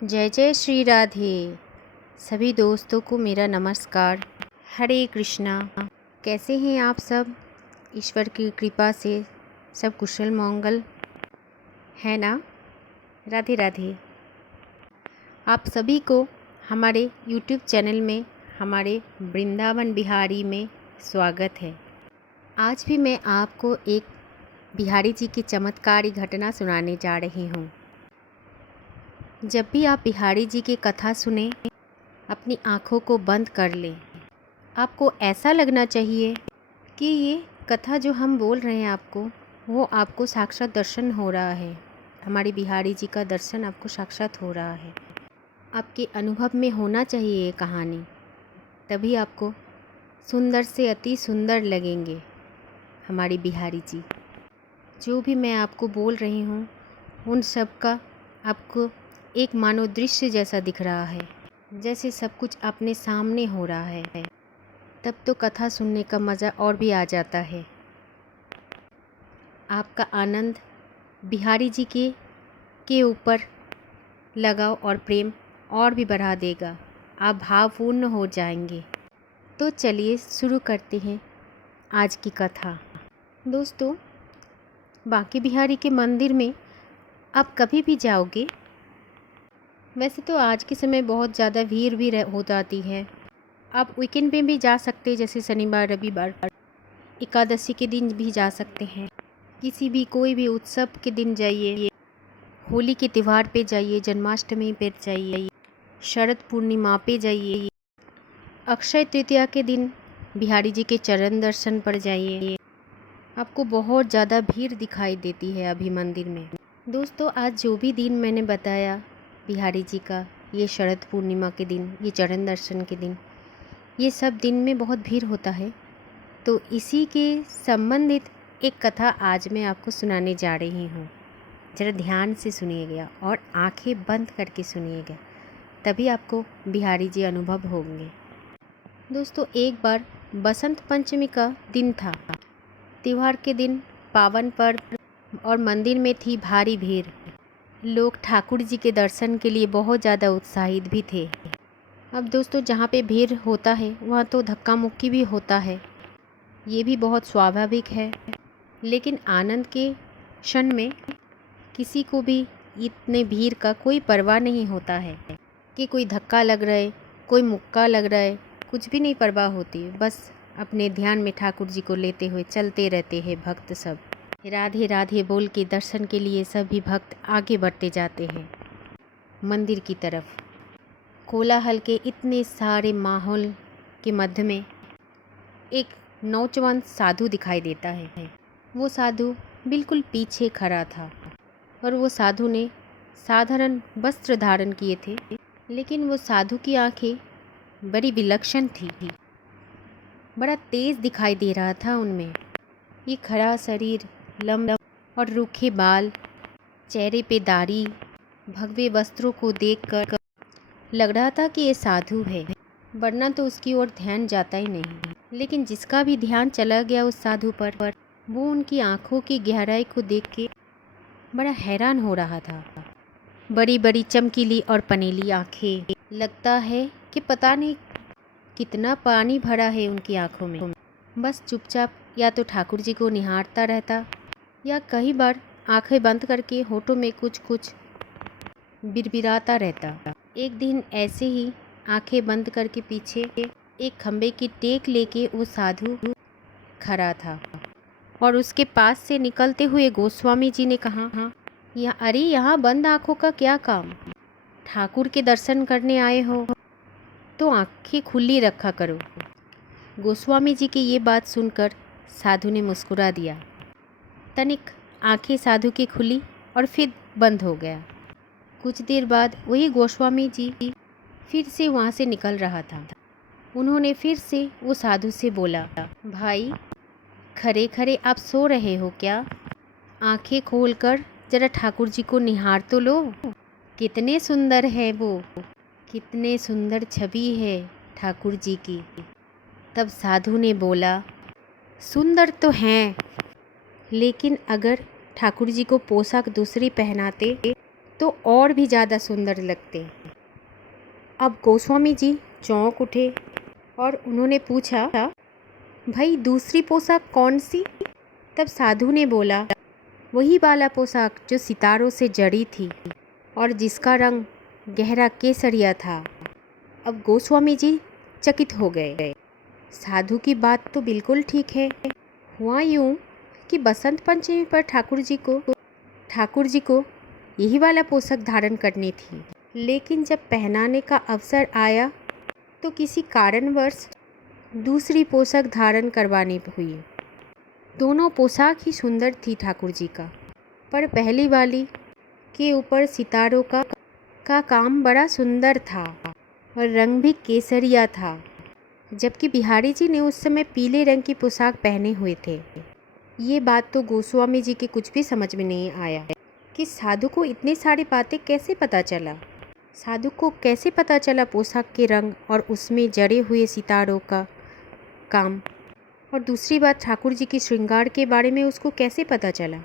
जय जय श्री राधे। सभी दोस्तों को मेरा नमस्कार। हरे कृष्णा। कैसे हैं आप सब? ईश्वर की कृपा से सब कुशल मंगल है ना? राधे राधे। आप सभी को हमारे YouTube चैनल में, हमारे वृंदावन बिहारी में स्वागत है। आज भी मैं आपको एक बिहारी जी की चमत्कारी घटना सुनाने जा रही हूँ। जब भी आप बिहारी जी की कथा सुने, अपनी आँखों को बंद कर लें। आपको ऐसा लगना चाहिए कि ये कथा जो हम बोल रहे हैं आपको, वो आपको साक्षात दर्शन हो रहा है। हमारे बिहारी जी का दर्शन आपको साक्षात हो रहा है। आपके अनुभव में होना चाहिए ये कहानी, तभी आपको सुंदर से अति सुंदर लगेंगे हमारी बिहारी जी। जो भी मैं आपको बोल रही हूँ, उन सब का आपको एक मानो दृश्य जैसा दिख रहा है, जैसे सब कुछ अपने सामने हो रहा है। तब तो कथा सुनने का मज़ा और भी आ जाता है। आपका आनंद बिहारी जी के ऊपर लगाव और प्रेम और भी बढ़ा देगा। आप भावपूर्ण हो जाएंगे। तो चलिए शुरू करते हैं आज की कथा। दोस्तों, बांके बिहारी के मंदिर में आप कभी भी जाओगे, वैसे तो आज के समय बहुत ज़्यादा भीड़ भी हो जाती है। आप वीकेंड पे भी जा सकते हैं, जैसे शनिवार रविवार, एकादशी के दिन भी जा सकते हैं। किसी भी कोई भी उत्सव के दिन जाइए, होली के त्यौहार पे जाइए, जन्माष्टमी पे जाइए, शरद पूर्णिमा पे जाइए, अक्षय तृतीया के दिन बिहारी जी के चरण दर्शन पर जाइए। आपको बहुत ज़्यादा भीड़ दिखाई देती है अभी मंदिर में। दोस्तों, आज जो भी दिन मैंने बताया बिहारी जी का, ये शरद पूर्णिमा के दिन, ये चरण दर्शन के दिन, ये सब दिन में बहुत भीड़ होता है। तो इसी के संबंधित एक कथा आज मैं आपको सुनाने जा रही हूँ। ज़रा ध्यान से सुनिएगा और आंखें बंद करके सुनिएगा, तभी आपको बिहारी जी अनुभव होंगे। दोस्तों, एक बार बसंत पंचमी का दिन था। त्योहार के दिन, पावन पर्व, और मंदिर में थी भारी भीड़। लोग ठाकुर जी के दर्शन के लिए बहुत ज़्यादा उत्साहित भी थे। अब दोस्तों, जहाँ पे भीड़ होता है वहाँ तो धक्का मुक्की भी होता है, ये भी बहुत स्वाभाविक है। लेकिन आनंद के क्षण में किसी को भी इतने भीड़ का कोई परवाह नहीं होता है कि कोई धक्का लग रहा है, कोई मुक्का लग रहा है, कुछ भी नहीं परवाह होती है। बस अपने ध्यान में ठाकुर जी को लेते हुए चलते रहते हैं भक्त सब। राधे राधे बोल के दर्शन के लिए सभी भक्त आगे बढ़ते जाते हैं मंदिर की तरफ। कोलाहल के इतने सारे माहौल के मध्य में एक नौजवान साधु दिखाई देता है। वो साधु बिल्कुल पीछे खड़ा था और वो साधु ने साधारण वस्त्र धारण किए थे, लेकिन वो साधु की आंखें बड़ी विलक्षण थी। बड़ा तेज दिखाई दे रहा था उनमें। ये खड़ा शरीर, लंबा और रूखे बाल, चेहरे पे दाढ़ी, भगवे वस्त्रों को देखकर लग रहा था कि ये साधु है, वरना तो उसकी ओर ध्यान जाता ही नहीं। लेकिन जिसका भी ध्यान चला गया उस साधु पर, वो उनकी आंखों की गहराई को देख के बड़ा हैरान हो रहा था। बड़ी बड़ी चमकीली और पनीली आंखें, लगता है कि पता नहीं कितना पानी भरा है उनकी आंखों में। बस चुपचाप या तो ठाकुर जी को निहारता रहता, या कई बार आंखें बंद करके होठों में कुछ कुछ बिड़बिड़ाता रहता। एक दिन ऐसे ही आंखें बंद करके पीछे एक खम्बे की टेक लेके वो साधु खड़ा था, और उसके पास से निकलते हुए गोस्वामी जी ने कहा, हाँ अरे यहाँ बंद आंखों का क्या काम? ठाकुर के दर्शन करने आए हो तो आंखें खुली रखा करो। गोस्वामी जी की ये बात सुनकर साधु ने मुस्कुरा दिया। तनिक आंखें साधु की खुली और फिर बंद हो गया। कुछ देर बाद वही गोस्वामी जी फिर से वहाँ से निकल रहा था। उन्होंने फिर से वो साधु से बोला, भाई खरे खरे आप सो रहे हो क्या? आंखें खोलकर जरा ठाकुर जी को निहार तो लो। कितने सुंदर है वो, कितने सुंदर छवि है ठाकुर जी की। तब साधु ने बोला, सुंदर तो हैं, लेकिन अगर ठाकुर जी को पोशाक दूसरी पहनाते तो और भी ज़्यादा सुंदर लगते। अब गोस्वामी जी चौंक उठे और उन्होंने पूछा, भाई दूसरी पोशाक कौन सी? तब साधु ने बोला, वही वाला पोशाक जो सितारों से जड़ी थी और जिसका रंग गहरा केसरिया था। अब गोस्वामी जी चकित हो गए। साधु की बात तो बिल्कुल ठीक है। हुआ यूँ कि बसंत पंचमी पर ठाकुर जी को यही वाला पोशाक धारण करनी थी, लेकिन जब पहनाने का अवसर आया तो किसी कारणवश दूसरी पोशाक धारण करवानी हुई। दोनों पोशाक ही सुंदर थी ठाकुर जी का, पर पहली वाली के ऊपर सितारों का काम बड़ा सुंदर था और रंग भी केसरिया था, जबकि बिहारी जी ने उस समय पीले रंग की पोशाक पहने हुए थे। ये बात तो गोस्वामी जी के कुछ भी समझ में नहीं आया कि साधु को इतनी सारी बातें कैसे पता चला। साधु को कैसे पता चला पोशाक के रंग और उसमें जड़े हुए सितारों का काम, और दूसरी बात ठाकुर जी के श्रृंगार के बारे में उसको कैसे पता चला।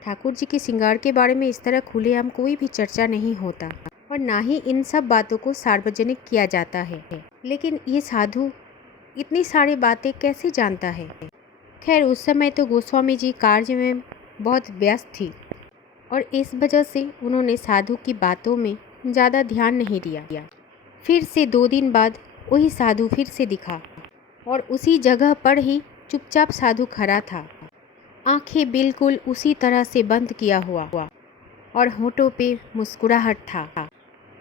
ठाकुर जी के श्रृंगार के बारे में इस तरह खुलेआम कोई भी चर्चा नहीं होता और ना ही इन सब बातों को सार्वजनिक किया जाता है। लेकिन ये साधु इतनी सारी बातें कैसे जानता है? खैर, उस समय तो गोस्वामी जी कार्य में बहुत व्यस्त थी और इस वजह से उन्होंने साधु की बातों में ज़्यादा ध्यान नहीं दिया। फिर से 2 दिन बाद वही साधु फिर से दिखा और उसी जगह पर ही चुपचाप साधु खड़ा था, आंखें बिल्कुल उसी तरह से बंद किया हुआ और होठों पे मुस्कुराहट था।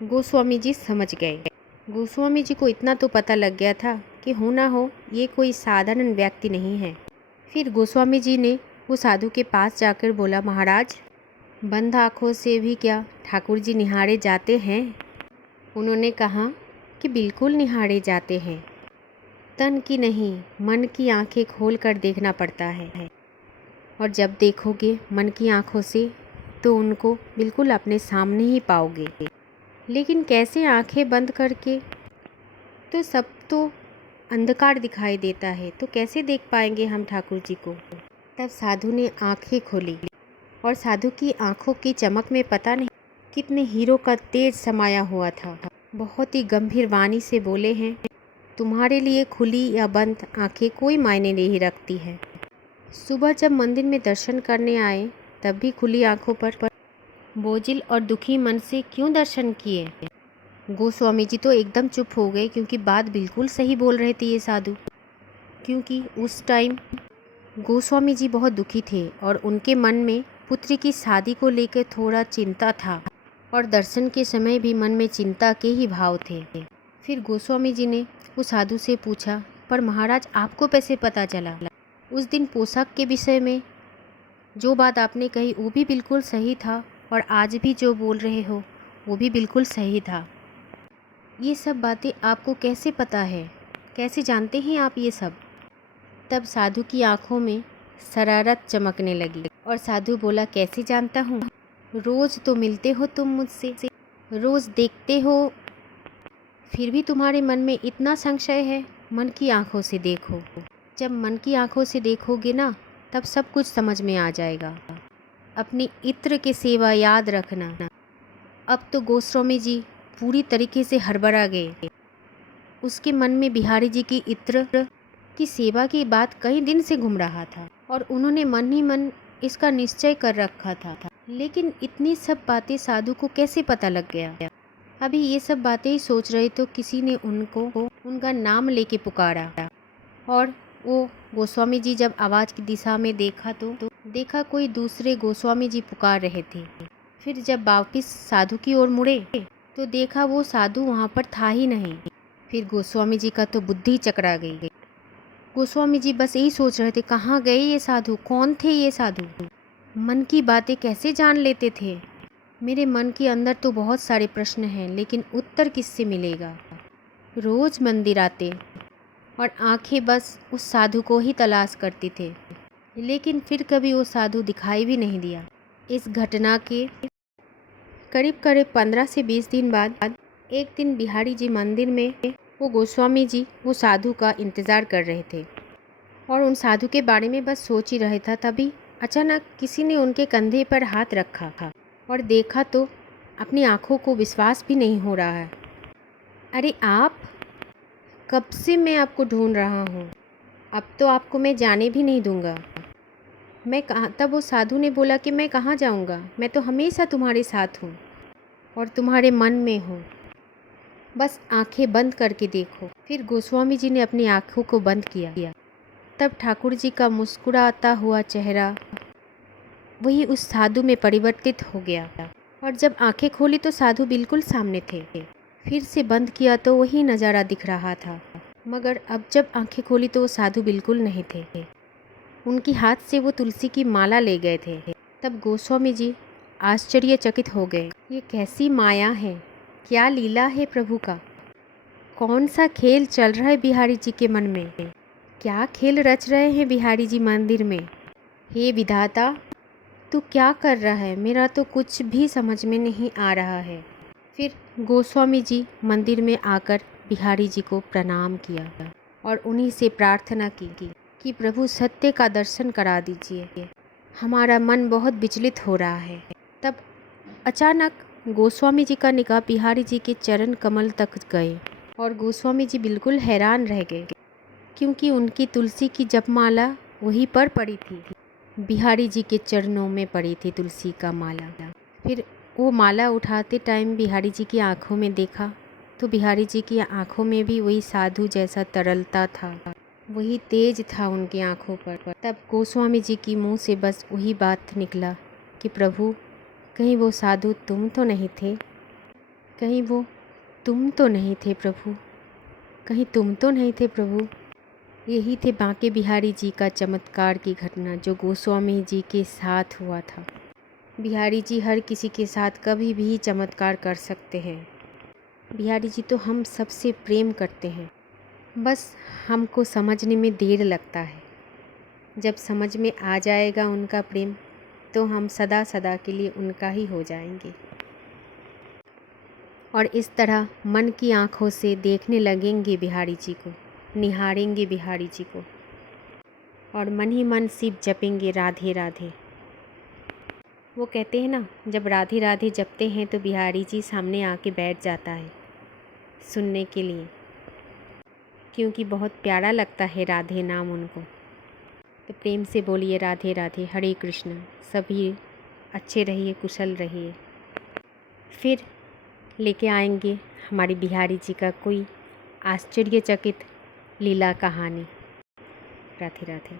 गोस्वामी जी समझ गए। गोस्वामी जी को इतना तो पता लग गया था कि हो ना हो ये कोई साधारण व्यक्ति नहीं है। फिर गोस्वामी जी ने वो साधु के पास जाकर बोला, महाराज, बंद आँखों से भी क्या ठाकुर जी निहारे जाते हैं? उन्होंने कहा कि बिल्कुल निहारे जाते हैं। तन की नहीं, मन की आंखें खोल कर देखना पड़ता है, और जब देखोगे मन की आंखों से तो उनको बिल्कुल अपने सामने ही पाओगे। लेकिन कैसे? आंखें बंद करके तो सब तो अंधकार दिखाई देता है, तो कैसे देख पाएंगे हम ठाकुर जी को? तब साधु ने आंखें खोली और साधु की आंखों की चमक में पता नहीं कितने हीरो का तेज समाया हुआ था। बहुत ही गंभीर वाणी से बोले हैं, तुम्हारे लिए खुली या बंद आंखें कोई मायने नहीं रखती है। सुबह जब मंदिर में दर्शन करने आए तब भी खुली आंखों पर बोझिल और दुखी मन से क्यों दर्शन किए? गोस्वामी जी तो एकदम चुप हो गए, क्योंकि बात बिल्कुल सही बोल रहे थे ये साधु। क्योंकि उस टाइम गोस्वामी जी बहुत दुखी थे और उनके मन में पुत्री की शादी को लेकर थोड़ा चिंता था और दर्शन के समय भी मन में चिंता के ही भाव थे। फिर गोस्वामी जी ने उस साधु से पूछा, पर महाराज आपको कैसे पता चला? उस दिन पोशाक के विषय में जो बात आपने कही वो भी बिल्कुल सही था और आज भी जो बोल रहे हो वो भी बिल्कुल सही था। ये सब बातें आपको कैसे पता है? कैसे जानते हैं आप ये सब? तब साधु की आंखों में शरारत चमकने लगी और साधु बोला, कैसे जानता हूँ? रोज़ तो मिलते हो तुम मुझसे, रोज़ देखते हो, फिर भी तुम्हारे मन में इतना संशय है। मन की आंखों से देखो। जब मन की आंखों से देखोगे ना, तब सब कुछ समझ में आ जाएगा। अपनी इत्र की सेवा याद रखना। अब तो गोस्वामी जी पूरी तरीके से हड़बड़ा गए। उसके मन में बिहारी जी की इत्र की सेवा की बात कई दिन से घूम रहा था और उन्होंने मन ही मन इसका निश्चय कर रखा था। लेकिन इतनी सब बातें साधु को कैसे पता लग गया? अभी ये सब बातें ही सोच रहे तो किसी ने उनका नाम लेके पुकारा और वो गोस्वामी जी जब आवाज़ की दिशा में देखा तो देखा कोई दूसरे गोस्वामी जी पुकार रहे थे। फिर जब वापिस साधु की ओर मुड़े तो देखा वो साधु वहाँ पर था ही नहीं। फिर गोस्वामी जी का तो बुद्धि चकरा गई। गोस्वामी जी बस यही सोच रहे थे, कहाँ गए ये साधु? कौन थे ये साधु? मन की बातें कैसे जान लेते थे? मेरे मन के अंदर तो बहुत सारे प्रश्न हैं, लेकिन उत्तर किससे मिलेगा? रोज़ मंदिर आते और आंखें बस उस साधु को ही तलाश करती थे, लेकिन फिर कभी वो साधु दिखाई भी नहीं दिया। इस घटना के करीब 15 से 20 दिन बाद एक दिन बिहारी जी मंदिर में वो गोस्वामी जी वो साधु का इंतज़ार कर रहे थे और उन साधु के बारे में बस सोच ही रहे था। तभी अचानक किसी ने उनके कंधे पर हाथ रखा और देखा तो अपनी आँखों को विश्वास भी नहीं हो रहा है। अरे आप, कब से मैं आपको ढूंढ रहा हूँ। अब तो आपको मैं जाने भी नहीं दूँगा। मैं कहाँ, तब वो साधु ने बोला कि मैं कहाँ जाऊँगा, मैं तो हमेशा तुम्हारे साथ हूँ और तुम्हारे मन में हूँ, बस आंखें बंद करके देखो। फिर गोस्वामी जी ने अपनी आँखों को बंद किया। तब ठाकुर जी का मुस्कुराता हुआ चेहरा वही उस साधु में परिवर्तित हो गया और जब आंखें खोली तो साधु बिल्कुल सामने थे। फिर से बंद किया तो वही नज़ारा दिख रहा था, मगर अब जब आंखें खोली तो वो साधु बिल्कुल नहीं थे। उनकी हाथ से वो तुलसी की माला ले गए थे। तब गोस्वामी जी आश्चर्यचकित हो गए। ये कैसी माया है, क्या लीला है प्रभु का। कौन सा खेल चल रहा है बिहारी जी के मन में, क्या खेल रच रहे हैं बिहारी जी मंदिर में। हे विधाता, तू क्या कर रहा है, मेरा तो कुछ भी समझ में नहीं आ रहा है। फिर गोस्वामी जी मंदिर में आकर बिहारी जी को प्रणाम किया और उन्हीं से प्रार्थना की कि प्रभु सत्य का दर्शन करा दीजिए, हमारा मन बहुत विचलित हो रहा है। तब अचानक गोस्वामी जी का निगाह बिहारी जी के चरण कमल तक गए और गोस्वामी जी बिल्कुल हैरान रह गए, क्योंकि उनकी तुलसी की जपमाला वहीं पर पड़ी थी। बिहारी जी के चरणों में पड़ी थी तुलसी का माला। फिर वो माला उठाते टाइम बिहारी जी की आंखों में देखा तो बिहारी जी की आंखों में भी वही साधु जैसा तरलता था, वही तेज था उनकी आंखों पर। तब गोस्वामी जी की मुंह से बस वही बात निकला कि प्रभु, कहीं वो साधु तुम तो नहीं थे, कहीं वो तुम तो नहीं थे प्रभु, कहीं तुम तो नहीं थे प्रभु। यही थे बांके बिहारी जी का चमत्कार की घटना जो गोस्वामी जी के साथ हुआ था। बिहारी जी हर किसी के साथ कभी भी चमत्कार कर सकते हैं। बिहारी जी तो हम सबसे प्रेम करते हैं, बस हमको समझने में देर लगता है। जब समझ में आ जाएगा उनका प्रेम तो हम सदा सदा के लिए उनका ही हो जाएंगे और इस तरह मन की आँखों से देखने लगेंगे बिहारी जी को, निहारेंगे बिहारी जी को और मन ही मन सिर्फ जपेंगे राधे राधे। वो कहते हैं ना, जब राधे राधे जपते हैं तो बिहारी जी सामने आके बैठ जाता है सुनने के लिए, क्योंकि बहुत प्यारा लगता है राधे नाम उनको। तो प्रेम से बोलिए राधे राधे, हरे कृष्ण। सभी अच्छे रहिए, कुशल रहिए। फिर लेके आएंगे हमारी बिहारी जी का कोई आश्चर्यचकित लीला कहानी। राधे राधे।